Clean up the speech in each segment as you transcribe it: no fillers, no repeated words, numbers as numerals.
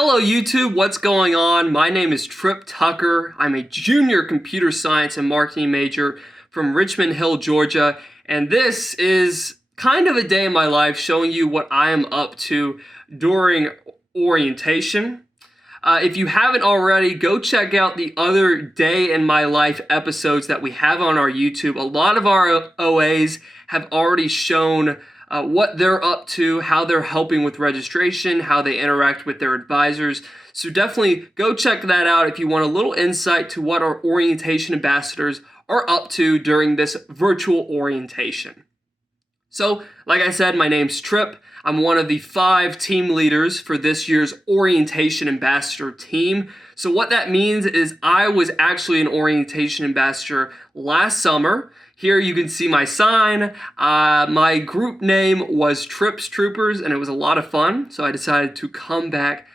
Hello YouTube, what's going on? My name is Tripp Tucker. I'm a junior computer science and marketing major from Richmond Hill, Georgia, and this is kind of a day in my life showing you what I am up to during orientation. If you haven't already, go check out the other day in my life episodes that we have on our YouTube. A lot of our OAs have already shown what they're up to, how they're helping with registration, how they interact with their advisors. So definitely go check that out if you want a little insight to what our orientation ambassadors are up to during this virtual orientation. So, like I said, my name's Tripp. I'm one of the 5 team leaders for this year's orientation ambassador team. So what that means is I was actually an orientation ambassador last summer. Here you can see my sign. My group name was Tripp's Troopers, and it was a lot of fun, so I decided to come back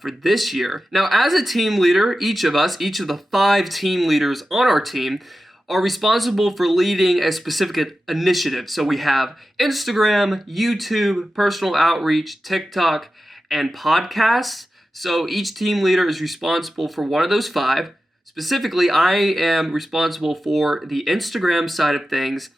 for this year. Now, as a team leader, each of the 5 team leaders on our team, are responsible for leading a specific initiative. So we have Instagram, YouTube, personal outreach, TikTok, and podcasts. So each team leader is responsible for one of those 5. Specifically, I am responsible for the Instagram side of things,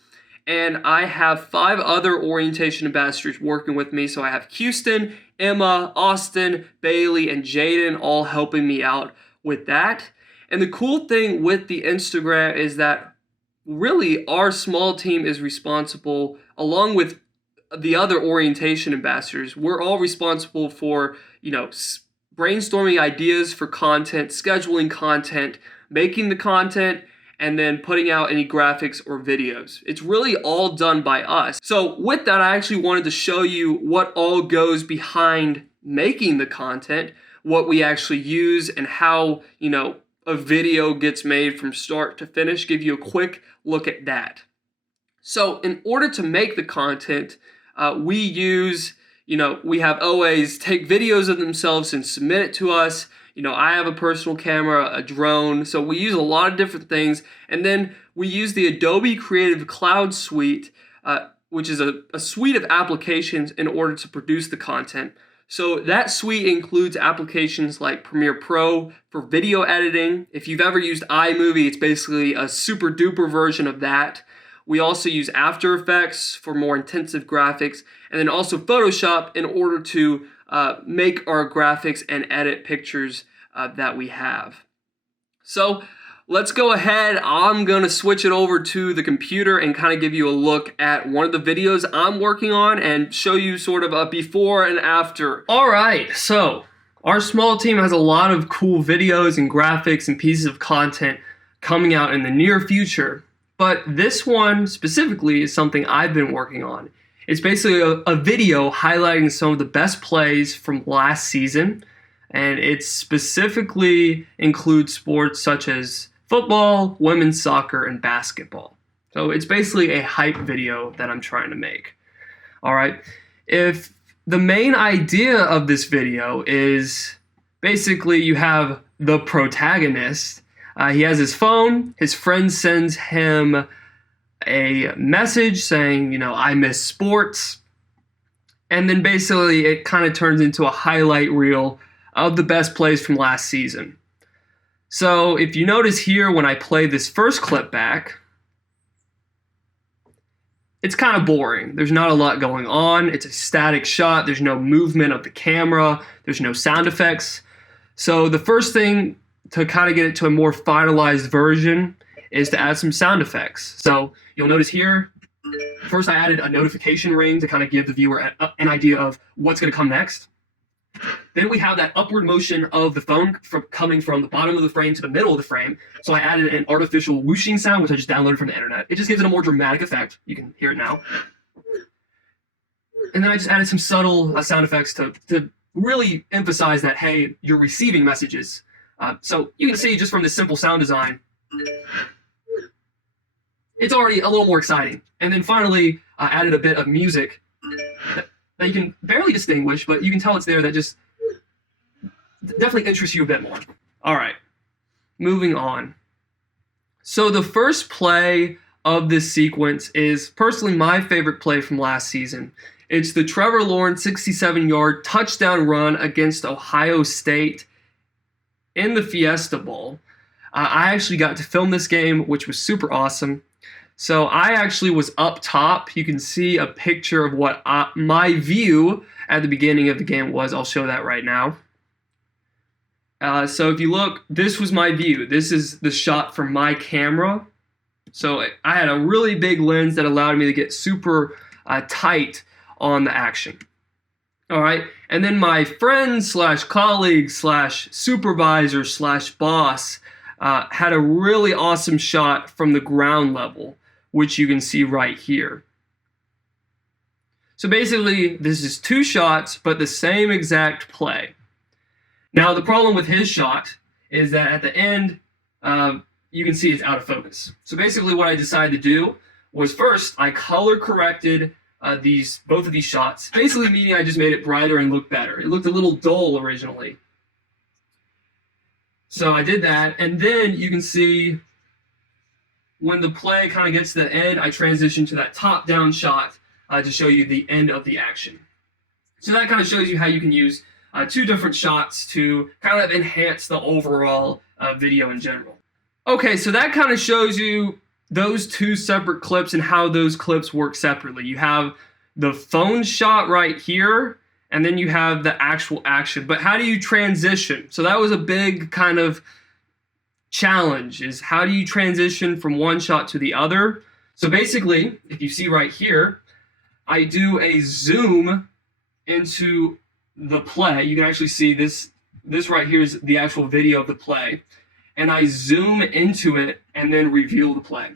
and I have 5 other orientation ambassadors working with me. So I have Houston, Emma, Austin, Bailey, and Jaden all helping me out with that. And the cool thing with the Instagram is that really our small team is responsible, along with the other orientation ambassadors, we're all responsible for, brainstorming ideas for content, scheduling content, making the content, and then putting out any graphics or videos. It's really all done by us. So with that, I actually wanted to show you what all goes behind making the content, what we actually use, and how, a video gets made from start to finish, give you a quick look at that. So in order to make the content, we use, we have OAs take videos of themselves and submit it to us. I have a personal camera, a drone, so we use a lot of different things. And then we use the Adobe Creative Cloud Suite, which is a suite of applications in order to produce the content. So that suite includes applications like Premiere Pro for video editing. If you've ever used iMovie, it's basically a super duper version of that. We also use After Effects for more intensive graphics, and then also Photoshop in order to make our graphics and edit pictures that we have. So let's go ahead. I'm going to switch it over to the computer and kind of give you a look at one of the videos I'm working on and show you sort of a before and after. All right, so our small team has a lot of cool videos and graphics and pieces of content coming out in the near future, but this one specifically is something I've been working on. It's basically a video highlighting some of the best plays from last season, and it specifically includes sports such as football, women's soccer, and basketball. So it's basically a hype video that I'm trying to make. All right. If the main idea of this video is basically you have the protagonist. He has his phone. His friend sends him a message saying, I miss sports. And then basically it kind of turns into a highlight reel of the best plays from last season. So if you notice here, when I play this first clip back, it's kind of boring. There's not a lot going on. It's a static shot. There's no movement of the camera. There's no sound effects. So the first thing to kind of get it to a more finalized version is to add some sound effects. So you'll notice here, first I added a notification ring to kind of give the viewer an idea of what's going to come next. Then we have that upward motion of the phone coming from the bottom of the frame to the middle of the frame. So I added an artificial whooshing sound, which I just downloaded from the internet. It just gives it a more dramatic effect. You can hear it now. And then I just added some subtle sound effects to really emphasize that, hey, you're receiving messages. So you can see just from this simple sound design, it's already a little more exciting. And then finally, I added a bit of music that you can barely distinguish, but you can tell it's there, that just definitely interests you a bit more. All right, moving on. So the first play of this sequence is personally my favorite play from last season. It's the Trevor Lawrence 67-yard touchdown run against Ohio State in the Fiesta Bowl. I actually got to film this game, which was super awesome. So I actually was up top. You can see a picture of what my view at the beginning of the game was. I'll show that right now. So if you look, this was my view. This is the shot from my camera. So I had a really big lens that allowed me to get super tight on the action. All right, and then my friend slash colleague slash supervisor slash boss had a really awesome shot from the ground level, which you can see right here. So basically, this is two shots, but the same exact play. Now, the problem with his shot is that at the end, you can see it's out of focus. So basically what I decided to do was first, I color corrected both of these shots, basically meaning I just made it brighter and look better. It looked a little dull originally. So I did that, and then you can see when the play kind of gets to the end, I transition to that top-down shot to show you the end of the action. So that kind of shows you how you can use two different shots to kind of enhance the overall video in general. Okay, so that kind of shows you those two separate clips and how those clips work separately. You have the phone shot right here, and then you have the actual action. But how do you transition? So that was a big kind of challenge, is how do you transition from one shot to the other? So basically, if you see right here, I do a zoom into the play. You can actually see this right here is the actual video of the play. And I zoom into it and then reveal the play.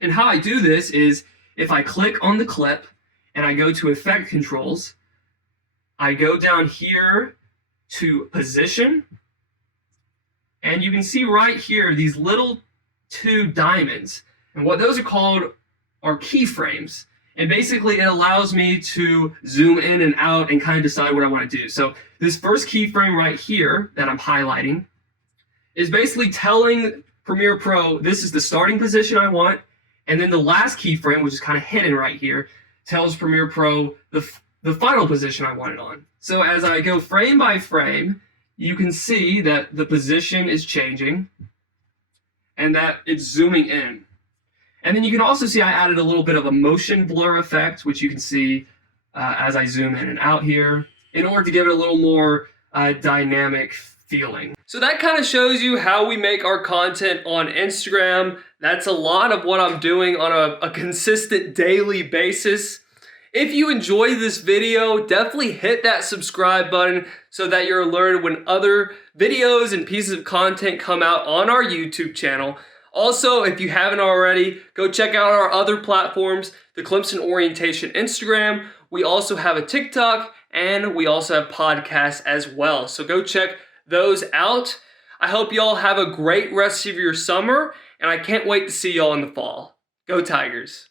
And how I do this is if I click on the clip and I go to effect controls, I go down here to position, and you can see right here these little two diamonds. And what those are called are keyframes. And basically it allows me to zoom in and out and kind of decide what I want to do. So this first keyframe right here that I'm highlighting is basically telling Premiere Pro this is the starting position I want. And then the last keyframe, which is kind of hidden right here, tells Premiere Pro the final position I want it on. So as I go frame by frame, you can see that the position is changing and that it's zooming in. And then you can also see I added a little bit of a motion blur effect, which you can see as I zoom in and out here, in order to give it a little more dynamic feeling. So that kind of shows you how we make our content on Instagram. That's a lot of what I'm doing on a consistent daily basis. If you enjoyed this video, definitely hit that subscribe button so that you're alerted when other videos and pieces of content come out on our YouTube channel. Also, if you haven't already, go check out our other platforms, the Clemson Orientation Instagram. We also have a TikTok, and we also have podcasts as well. So go check those out. I hope you all have a great rest of your summer, and I can't wait to see y'all in the fall. Go Tigers.